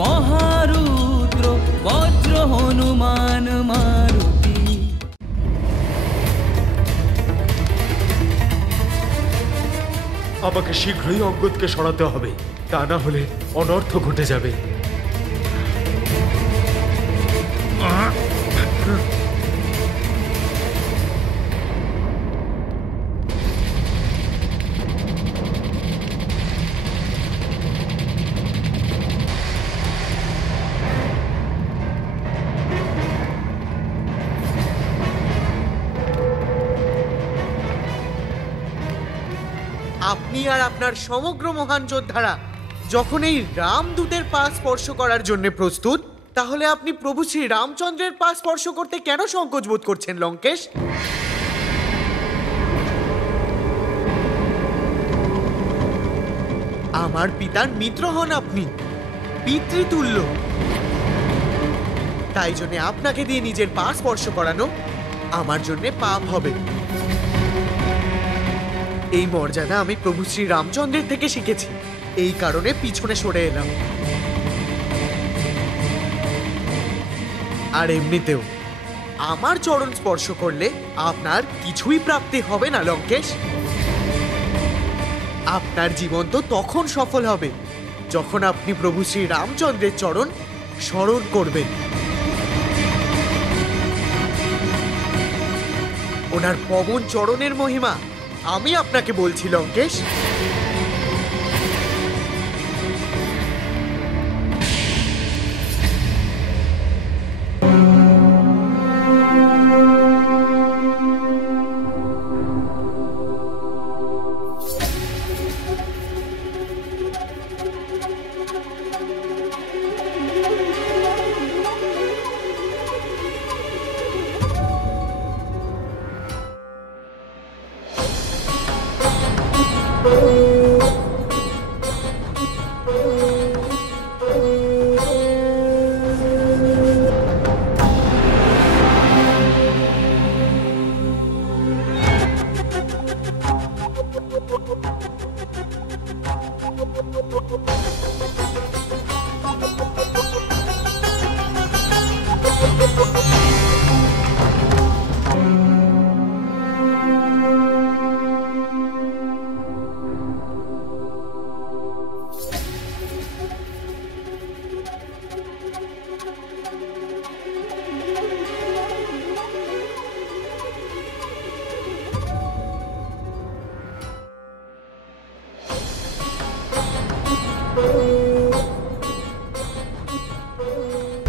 মহারুদ্র বজ্র হনুমান মারুতি। আমাকে শীঘ্রই অঙ্গদকে সরাতে হবে, তা না হলে অনর্থ ঘটে যাবে। আপনি আর আপনার সমগ্র মহান যোদ্ধারা যখন এই রামদূতের পা স্পর্শ করার জন্য প্রস্তুত, তাহলে আপনি প্রভু শ্রী রামচন্দ্রের পা স্পর্শ করতে কেন সংকোচ বোধ করছেন লঙ্কেশ? আমার পিতার মিত্র হন আপনি, পিতৃতুল্য। তাই জন্য আপনাকে দিয়ে নিজের পা স্পর্শ করানো আমার জন্য পাপ হবে। এই মর্যাদা আমি প্রভু শ্রী রামচন্দ্রের থেকে শিখেছি, এই কারণে পিছনে সরে এলাম। আর এমনিতেও আমার চরণ স্পর্শ করলে আপনার কিছুই প্রাপ্তি হবে না লঙ্কেশ। আপনার জীবন তো তখন সফল হবে যখন আপনি প্রভু শ্রী রামচন্দ্রের চরণ স্মরণ করবেন। ওনার পবন চরণের মহিমা আমি আপনাকে বলছি লঙ্কেশ।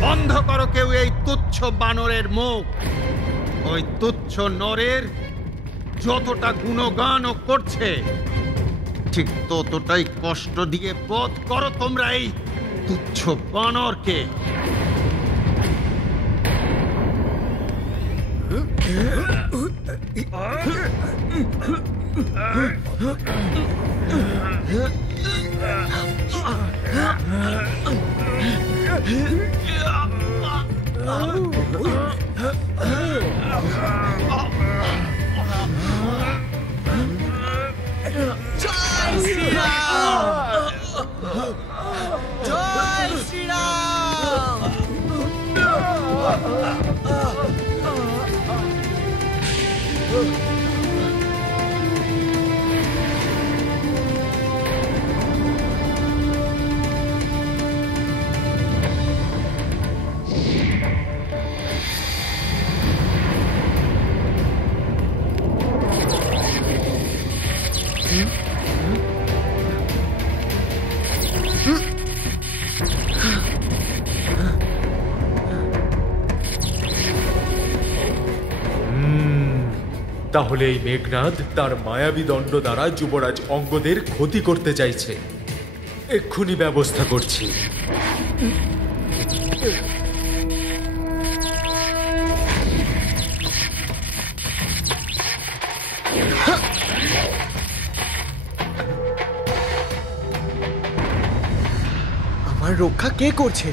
বন্ধ করো কেউ এই তুচ্ছ বানরের মুখ। ওই তুচ্ছ নরের যতটা গুণগান করছে, ঠিক ততটাই কষ্ট দিয়ে বধ করো তোমরা এই তুচ্ছ বানরকে। জয় শ্রীরাম! জয় শ্রীরাম! তাহলে এই মেঘনাদ তার মায়াবী দণ্ড দ্বারা যুবরাজ অঙ্গদের ক্ষতি করতে চাইছে। এক্ষুনি ব্যবস্থা করছি। আমার রক্ষা কে করছে?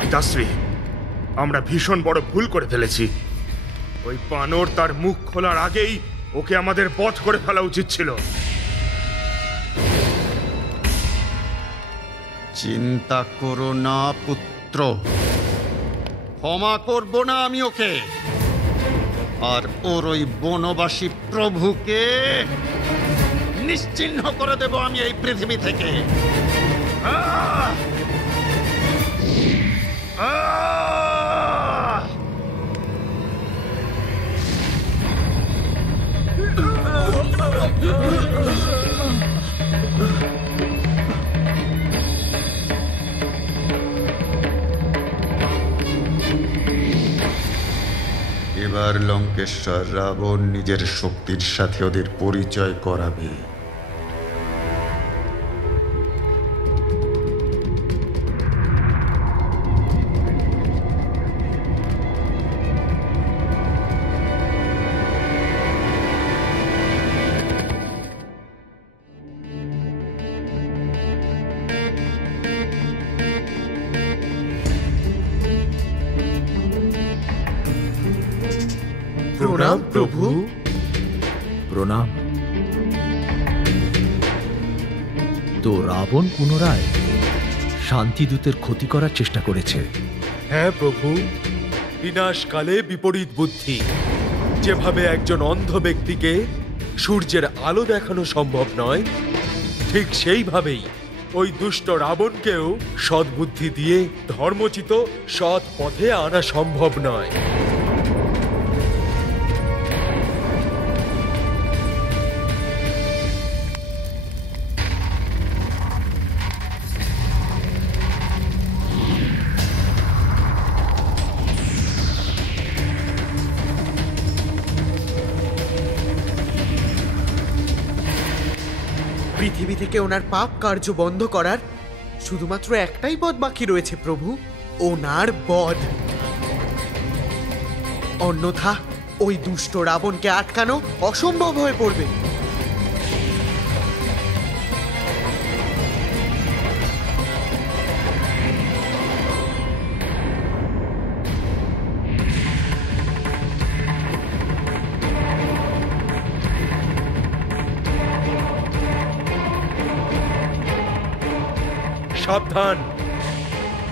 পিতাশ্রী, আমরা ভীষণ বড় ভুল করে ফেলেছি। ওই বানর তার মুখ খোলার আগেই ওকে আমাদের বধ করে ফেলা উচিত ছিল। চিন্তা করো না পুত্র, ক্ষমা করব না আমি ওকে। আর ওর ওই বনবাসী প্রভুকে নিশ্চিহ্ন করে দেব আমি এই পৃথিবী থেকে। আহ! আহ! এবার লঙ্কেশ্বর রাবণ নিজের শক্তির সাথে ওদের পরিচয় করাবে। প্রণাম প্রভু। প্রণাম। তো রাবণ পুনরায় শান্তিদূতের ক্ষতি করার চেষ্টা করেছে। হ্যাঁ প্রভু, বিনাশকালে বিপরীত বুদ্ধি। যেভাবে একজন অন্ধ ব্যক্তিকে সূর্যের আলো দেখানো সম্ভব নয়, ঠিক সেইভাবেই ওই দুষ্ট রাবণকেও সদ্বুদ্ধি দিয়ে ধর্মচিত সৎ পথে আনা সম্ভব নয়। পৃথিবী থেকে ওনার পাপ কার্য বন্ধ করার শুধুমাত্র একটাই পথ বাকি রয়েছে প্রভু, ওনার বধ। অন্যথা ওই দুষ্ট রাবণকে আটকানো অসম্ভব হয়ে পড়বে। সাবধান,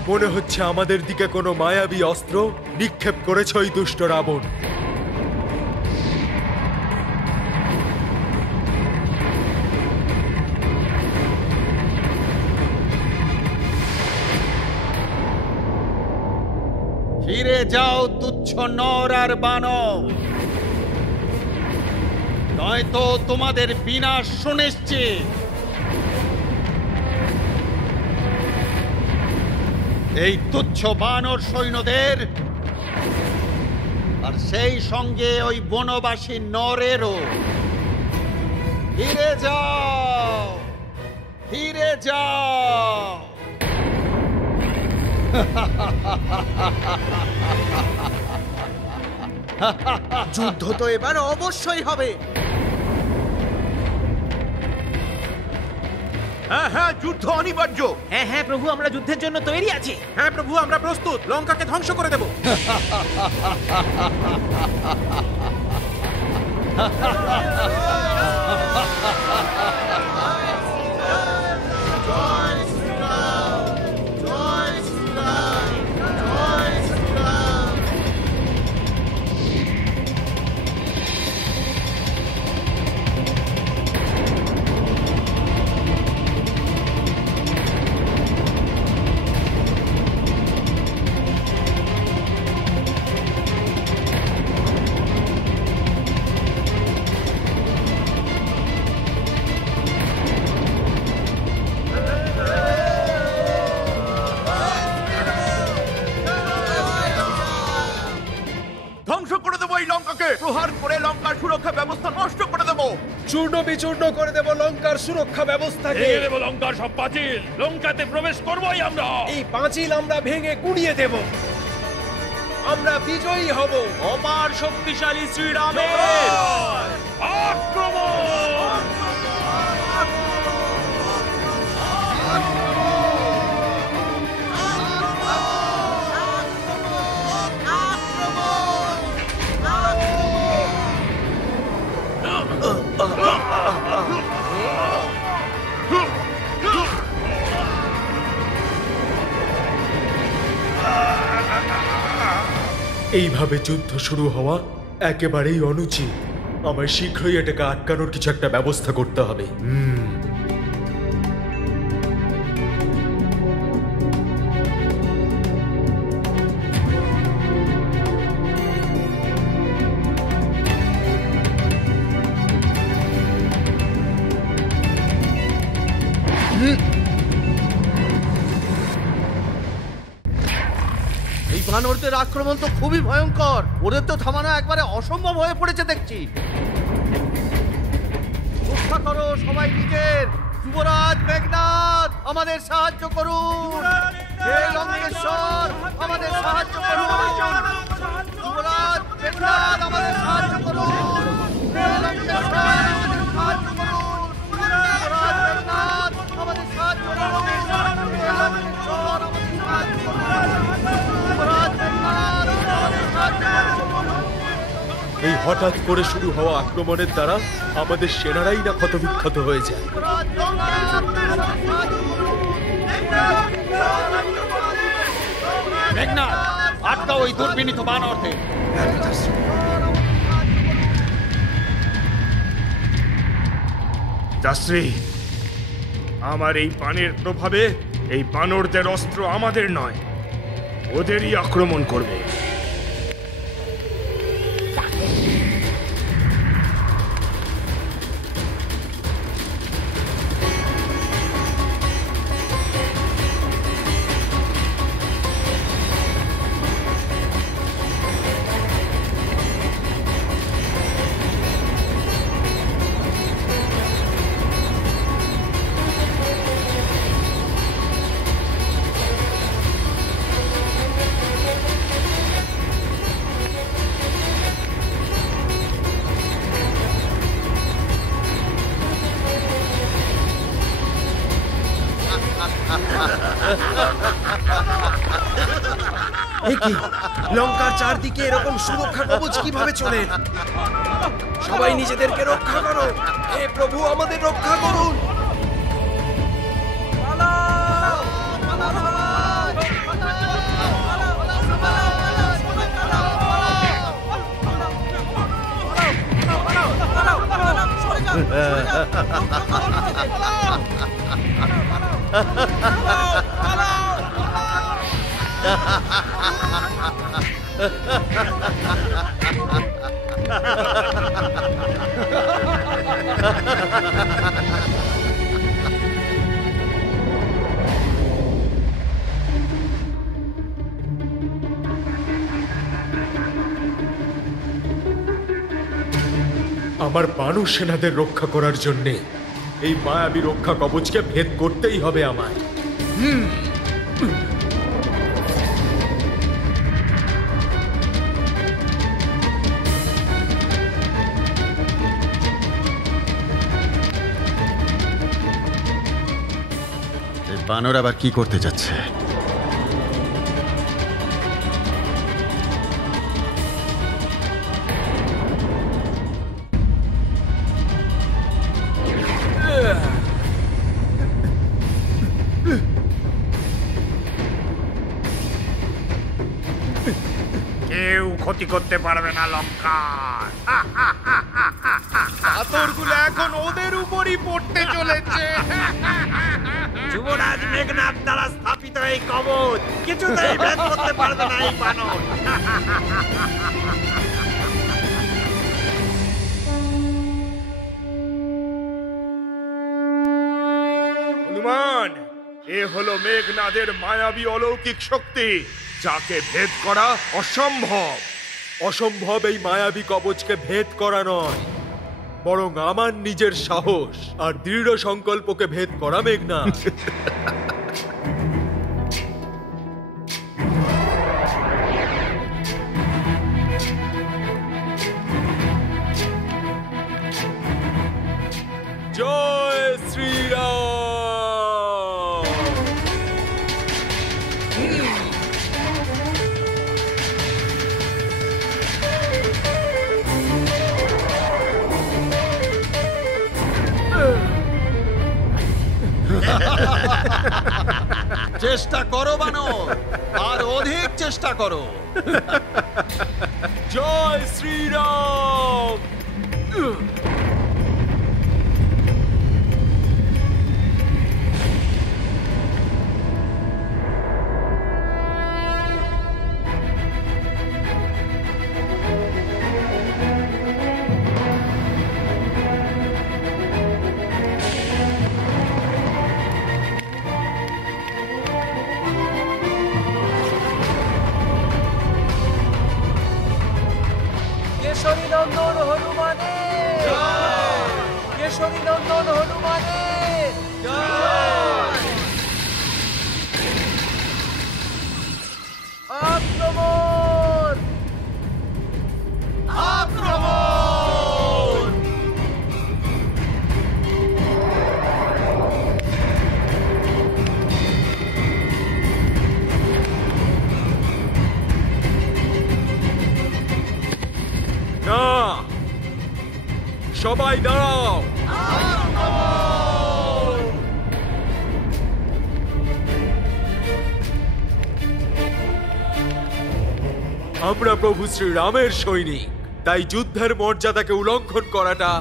মনে হচ্ছে আমাদের দিকে কোনো মায়াবী অস্ত্র নিক্ষেপ করেছে ওই দুষ্ট রাবণ। ফিরে যাও তুচ্ছ নর আর বানর, নয়তো তোমাদের বিনাশ সুনিশ্চিত। এই তুচ্ছ বানর সৈন্যদের আর সেই সঙ্গে ওই বনবাসী নরেরও ফিরে যাও, ফিরে যাও। যুদ্ধ তো এবার অবশ্যই হবে। হ্যাঁ হ্যাঁ, যুদ্ধ অনিবার্য। হ্যাঁ হ্যাঁ প্রভু, আমরা যুদ্ধের জন্য তৈরি আছি। হ্যাঁ প্রভু, আমরা প্রস্তুত। লঙ্কাকে ধ্বংস করে দেব। প্রহার করে লঙ্কার সুরক্ষা ব্যবস্থা নষ্ট করে দেব। চূর্ণ বিচূর্ণ করে দেব লঙ্কার সুরক্ষা ব্যবস্থাকে। ভেঙে দেব লঙ্কার সব পাঁচিল। লঙ্কাতে প্রবেশ করবোই আমরা। এই পাঁচিল আমরা ভেঙে গুঁড়িয়ে দেব। আমরা বিজয়ী হব। অপার শক্তিশালী শ্রীরামের আক্রমণ! এইভাবে যুদ্ধ শুরু হওয়া একেবারেই অনুচিত। আমায় শীঘ্রই এটাকে আটকানোর কিছু একটা ব্যবস্থা করতে হবে। এই বানরদের আক্রমণ তো খুবই ভয়ঙ্কর। ওদের তো থামানো একবারে অসম্ভব হয়ে পড়েছে দেখছি। রক্ষা করো সবাই নিজের। যুবরাজ মেঘনাদ আমাদের সাহায্য করুন। হে লঙ্কেশ্বর আমাদের সাহায্য করুন। যুবরাজ মেঘনাদ আমাদের সাহায্য করুন। হে লঙ্কেশ্বর আমাদের সাহায্য করুন। যুবরাজ মেঘনাদ আমাদের সাহায্য করুন। হে লঙ্কেশ্বর আমাদের সাহায্য করুন। এই হঠাৎ করে শুরু হওয়া আক্রমণের দ্বারা আমাদের সেনারাই না ক্ষতবিক্ষত হয়ে যায়। মেঘনাদ, আটকাও ওই দুর্বিনীত বানরদের। দাসী, আমার এই পানের প্রভাবে এই বানরদের অস্ত্র আমাদের নয়, ওদেরই আক্রমণ করবে। লঙ্কার চারদিকে এরকম সুরক্ষা কবচ কিভাবে চলে? সবাই নিজেদেরকে রক্ষা করো। হে প্রভু আমাদের রক্ষা করুন। আমার বানু সেনাদের রক্ষা করার জন্যে এই মায়াবী রক্ষা কবচকে ভেদ করতেই হবে আমায়। এই বানর আবার কি করতে যাচ্ছে? কেউ ক্ষতি করতে পারবে না লঙ্কার। পাথরগুলো এখন ওদের উপরই পড়তে চলেছে। যুবরাজ মেঘনাদ দ্বারা স্থাপিত এই কবচ কিছুতেই ভেদ করতে পারবে না এই বানর। হনুমান, এ হলো মেঘনাদের মায়াবী অলৌকিক শক্তি, যাকে ভেদ করা অসম্ভব। অসম্ভব এই মায়াবী কবচকে ভেদ করা নয়, বরং আমার নিজের সাহস আর দৃঢ় সংকল্পকে ভেদ করা মেঘনাদ। চেষ্টা করো বানর, আর অধিক চেষ্টা করো। জয় শ্রীরাম। কেশরী নন্দন হনুমানে, কেশরী নন্দন হনুমানে, আক্রমণ, আক্রমণ। না, সবাই দাঁড়াও। আমরা প্রভু শ্রীরামের সৈনিক, তাই যুদ্ধের মর্যাদাকে উল্লঙ্ঘন করাটা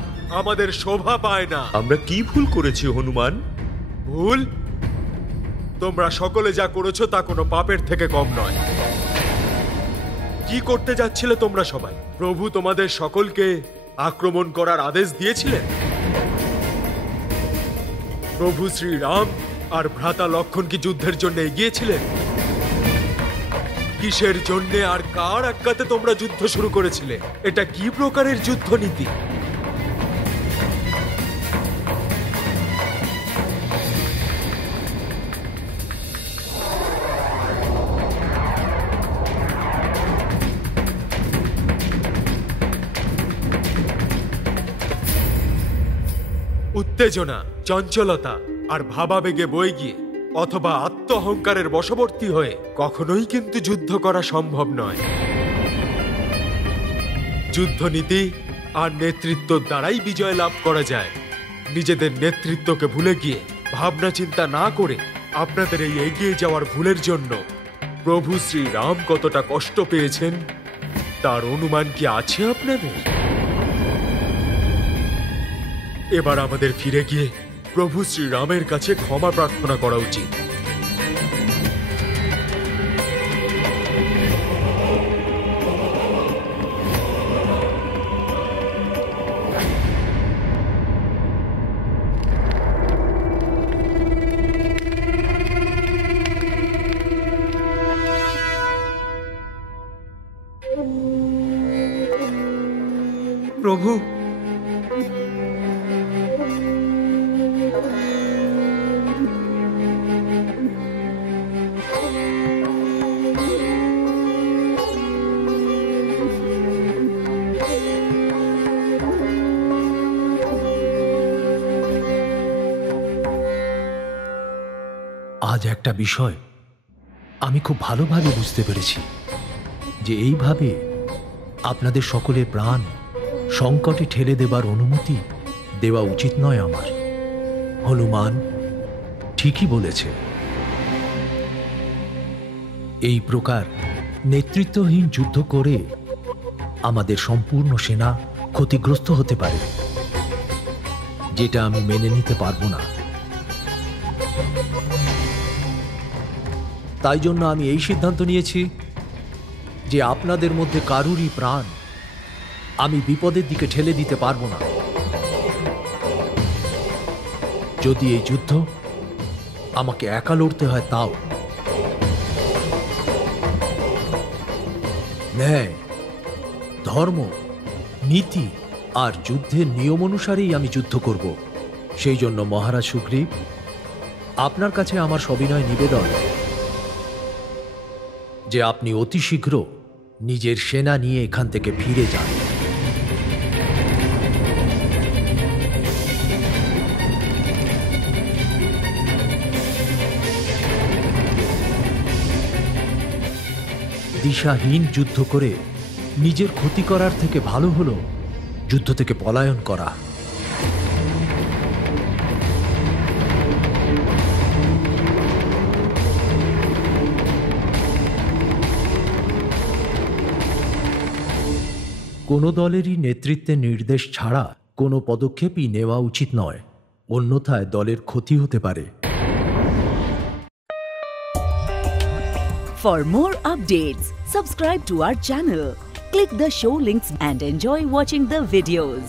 আমাদের শোভা পায় না। আমরা কি ভুল করেছি হনুমান? ভুল? তোমরা সকলে যা করেছো তা কোনো পাপের থেকে কম নয়। কি করতে যাচ্ছিলে তোমরা সবাই? প্রভু তোমাদের সকলকে আক্রমণ করার আদেশ দিয়েছিলেন। প্রভু শ্রীরাম আর ভ্রাতা লক্ষণ কি যুদ্ধের জন্য এগিয়েছিলেন? কিসের জন্য আর কার আজ্ঞাতে তোমরা যুদ্ধ শুরু করেছিলে? এটা কি প্রকারের যুদ্ধনীতি? উত্তেজনা, চঞ্চলতা আর ভাবাবেগে বয়ে গিয়ে অথবা আত্ম অহংকারের বশবর্তী হয়ে কখনোই কিন্তু যুদ্ধ করা সম্ভব নয়। যুদ্ধনীতি আর নেতৃত্ব দ্বারাই বিজয় লাভ করা যায়। নিজেদের নেতৃত্বকে ভুলে গিয়ে ভাবনা চিন্তা না করে আপনাদের এই এগিয়ে যাওয়ার ভুলের জন্য প্রভু শ্রীরাম কতটা কষ্ট পেয়েছেন তার অনুমান কি আছে আপনাদের? এবার আমাদের ফিরে গিয়ে প্রভু শ্রীরামের কাছে ক্ষমা প্রার্থনা করা উচিত। প্রভু, আজ একটা বিষয় আমি খুব ভালোভাবে বুঝতে পেরেছি যে এইভাবে আপনাদের সকলের প্রাণ সংকটে ঠেলে দেবার অনুমতি দেওয়া উচিত নয় আমার। হনুমান ঠিকই বলেছে। এই প্রকার নেতৃত্বহীন যুদ্ধ করে আমাদের সম্পূর্ণ সেনা ক্ষতিগ্রস্ত হতে পারে, যেটা আমি মেনে নিতে পারবো না। তাই জন্য আমি এই সিদ্ধান্ত নিয়েছি যে আপনাদের মধ্যে কারুরই প্রাণ আমি বিপদের দিকে ঠেলে দিতে পারবো না। যদি এই যুদ্ধ আমাকে একা লড়তে হয় তাও। ন্যায়, ধর্ম, নীতি আর যুদ্ধের নিয়ম অনুসারেই আমি যুদ্ধ করব। সেই জন্য মহারাজ সুগ্রীব, আপনার কাছে আমার সবিনয় নিবেদন যে আপনি অতি শীঘ্র নিজের সেনা নিয়ে এখান থেকে ফিরে যান। দিশাহীন যুদ্ধ করে নিজের ক্ষতি করার থেকে ভালো হলো যুদ্ধ থেকে পলায়ন করা। কোনো দলেরই নেতৃত্বের নির্দেশ ছাড়া কোনো পদক্ষেপই নেওয়া উচিত নয়, অন্যথায় দলের ক্ষতি হতে পারে। For more updates, subscribe to our channel, click the show links and enjoy watching the videos.